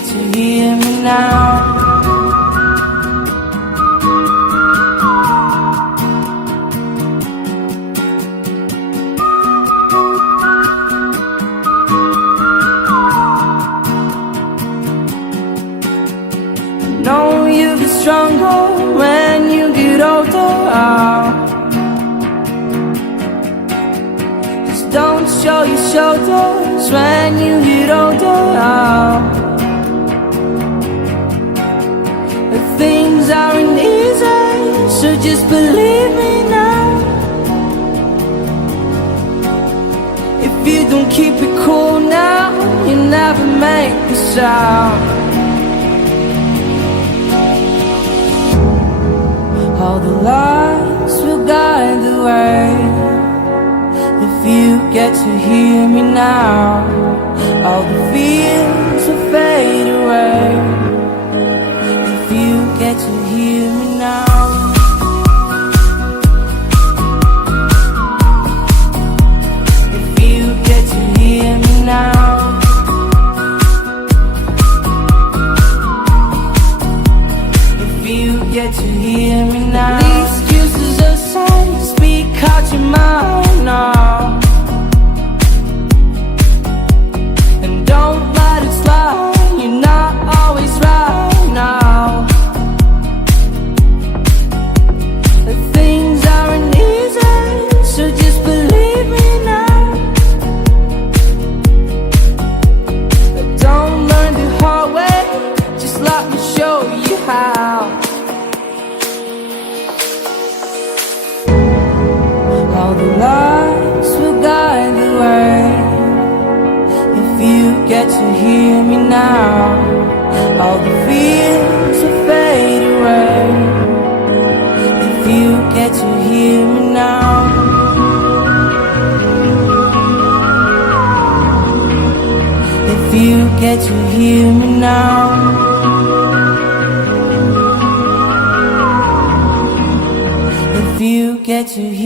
get to hear me now. Know you'll be stronger when you get older. Just don't show your shoulders when you get older. Things aren't easy, so just believe me now. If you don't keep it cool now, you never make a sound. All the lights will guide the way. If you get to hear me now, all the fears will fade away. If you get to hear me now. If you get to hear me now. If you get to hear me now. The excuses aside, speak out your mind now. And don't let it slide, you're not always right now. Things aren't easy, so just believe me now. Don't learn the hard way, just let me show you how. All the lights will guide the way. If you get to hear me now, all the fears will fade away. If you get to hear me now. If you get to hear me now. If you get to hear me now.